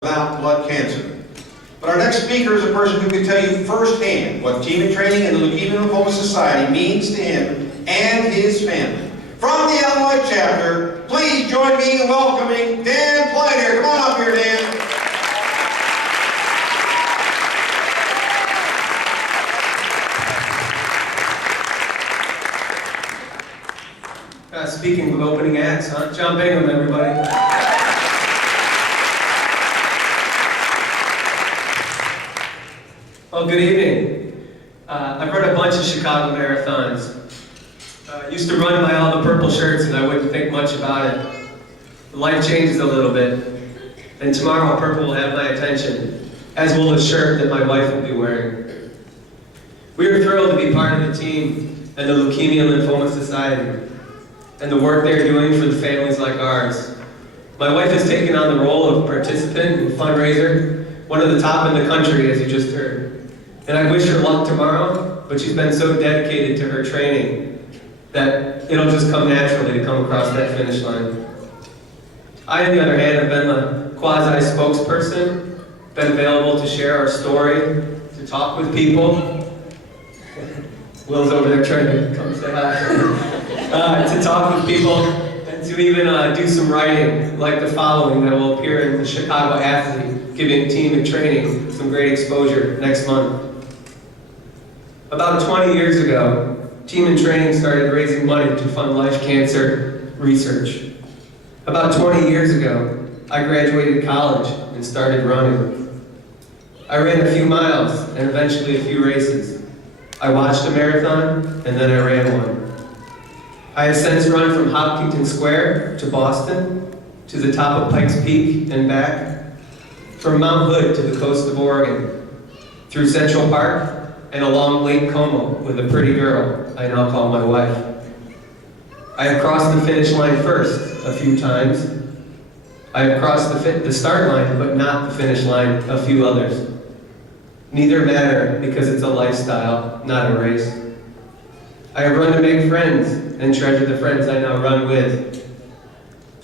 without blood cancer. But our next speaker is a person who can tell you firsthand what team in training and the Leukemia Lymphoma Society means to him and his family. From the Illinois chapter, please join me in welcoming Dan Plyter. Come on up here, Dan. Speaking of opening acts, huh? John Bingham, everybody. Well, good evening. I've run a bunch of Chicago marathons. Used to run by all the purple shirts and I wouldn't think much about it. Life changes a little bit. And tomorrow purple will have my attention, as will the shirt that my wife will be wearing. We are thrilled to be part of the team and the Leukemia Lymphoma Society and the work they're doing for the families like ours. My wife has taken on the role of participant and fundraiser, one of the top in the country, as you just heard. And I wish her luck tomorrow, but she's been so dedicated to her training that it'll just come naturally to come across that finish line. I, on the other hand, have been the quasi-spokesperson, been available to share our story, to talk with people. Will's over there trying to come say hi. To talk with people, and to even do some writing, like the following that will appear in the Chicago Athlete, giving team and training some great exposure next month. About 20 years ago, Team and Training started raising money to fund life cancer research. About 20 years ago, I graduated college and started running. I ran a few miles and eventually a few races. I watched a marathon and then I ran one. I have since run from Hopkinton Square to Boston, to the top of Pikes Peak and back, from Mount Hood to the coast of Oregon, through Central Park and along Lake Como with a pretty girl I now call my wife. I have crossed the finish line first a few times. I have crossed the start line, but not the finish line a few others. Neither matter because it's a lifestyle, not a race. I have run to make friends and treasure the friends I now run with.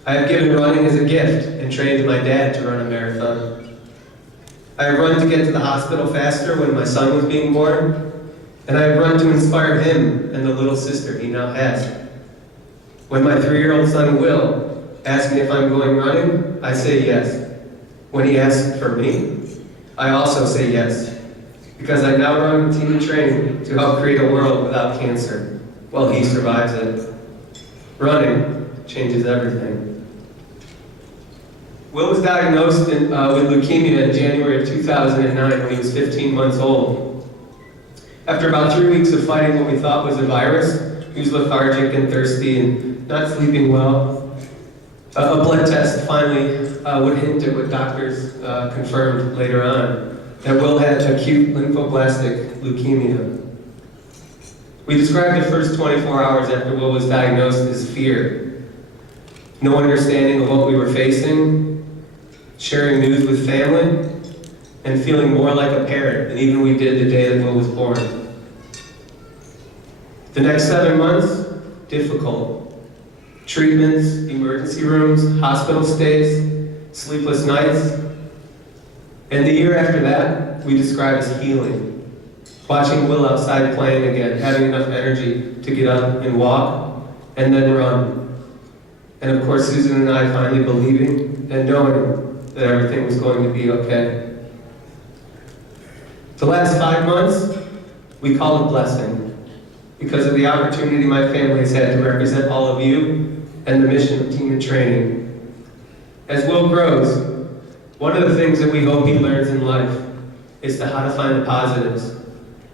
I have given running as a gift and trained my dad to run a marathon. I have run to get to the hospital faster when my son was being born, and I have run to inspire him and the little sister he now has. When my 3-year-old son Will asks me if I'm going running, I say yes. When he asks for me, I also say yes, because I now run Team and Training to help create a world without cancer while he survives it. Running changes everything. Will was diagnosed with leukemia in January of 2009 when he was 15 months old. After about 3 weeks of fighting what we thought was a virus, he was lethargic and thirsty and not sleeping well. A blood test finally would hint at what doctors confirmed later on, that Will had acute lymphoblastic leukemia. We described the first 24 hours after Will was diagnosed as fear. No understanding of what we were facing, sharing news with family, and feeling more like a parent than even we did the day that Will was born. The next 7 months, difficult. Treatments, emergency rooms, hospital stays, sleepless nights. And the year after that, we describe as healing. Watching Will outside playing again, having enough energy to get up and walk, and then run. And of course, Susan and I finally believing and knowing that everything was going to be okay. The last 5 months, we call it blessing, because of the opportunity my family has had to represent all of you and the mission of Team and Training. As Will grows, one of the things that we hope he learns in life is how to find the positives.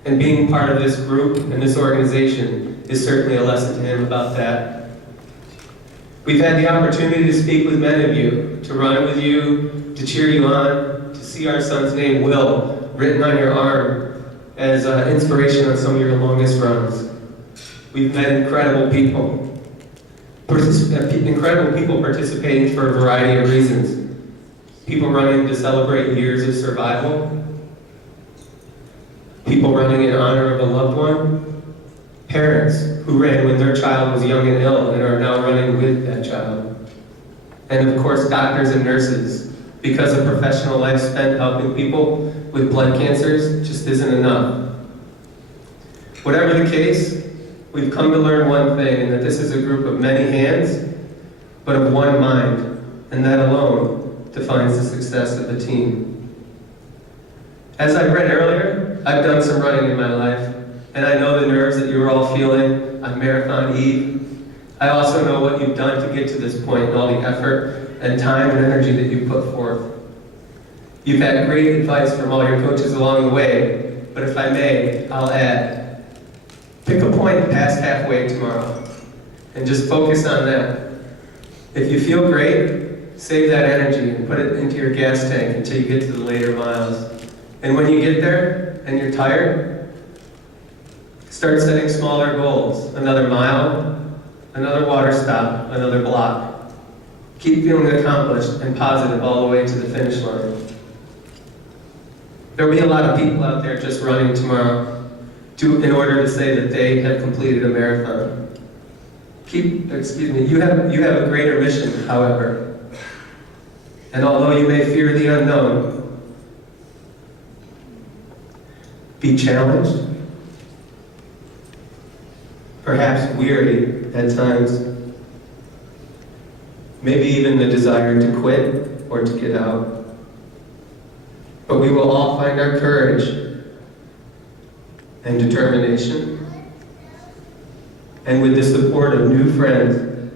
And being part of this group and this organization is certainly a lesson to him about that. We've had the opportunity to speak with many of you, to run with you, to cheer you on, to see our son's name, Will, written on your arm as inspiration on some of your longest runs. We've met incredible people. Incredible people participating for a variety of reasons. People running to celebrate years of survival. People running in honor of a loved one. Parents who ran when their child was young and ill and are now running with that child. And of course, doctors and nurses because a professional life spent helping people with blood cancers just isn't enough. Whatever the case, we've come to learn one thing, and that this is a group of many hands, but of one mind, and that alone defines the success of the team. As I read earlier, I've done some running in my life, and I know the nerves that you're all feeling on Marathon Eve. I also know what you've done to get to this point and all the effort and time and energy that you put forth. You've had great advice from all your coaches along the way, but if I may, I'll add, pick a point past halfway tomorrow and just focus on that. If you feel great, save that energy and put it into your gas tank until you get to the later miles. And when you get there and you're tired, start setting smaller goals. Another mile, another water stop, another block. Keep feeling accomplished and positive all the way to the finish line. There'll be a lot of people out there just running tomorrow in order to say that they have completed a marathon. You have a greater mission, however. And although you may fear the unknown, be challenged, perhaps weary at times, maybe even the desire to quit or to get out. But we will all find our courage and determination, and with the support of new friends,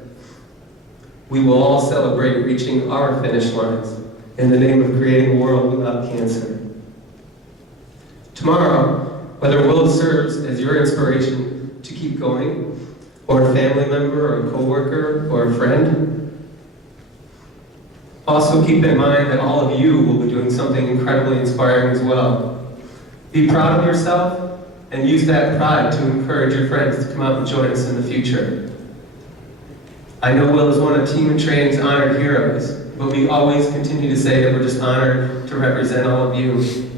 we will all celebrate reaching our finish lines in the name of creating a world without cancer. Tomorrow, whether Will serves as your inspiration to keep going, or a family member, or a coworker, or a friend, also keep in mind that all of you will be doing something incredibly inspiring as well. Be proud of yourself and use that pride to encourage your friends to come out and join us in the future. I know Will is one of Team in Training's honored heroes, but we always continue to say that we're just honored to represent all of you.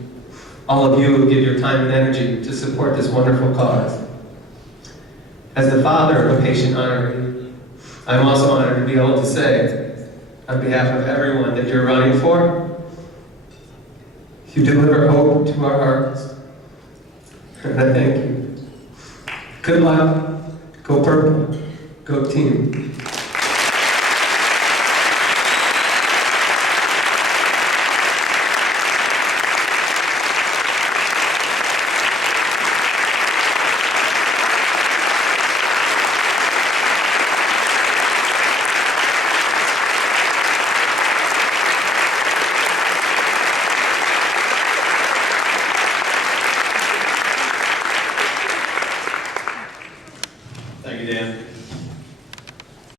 All of you who give your time and energy to support this wonderful cause. As the father of a patient honoree, I'm also honored to be able to say, on behalf of everyone that you're running for, you deliver hope to our hearts. And I thank you. Good luck. Go Purple. Go Team. Thank you, Dan.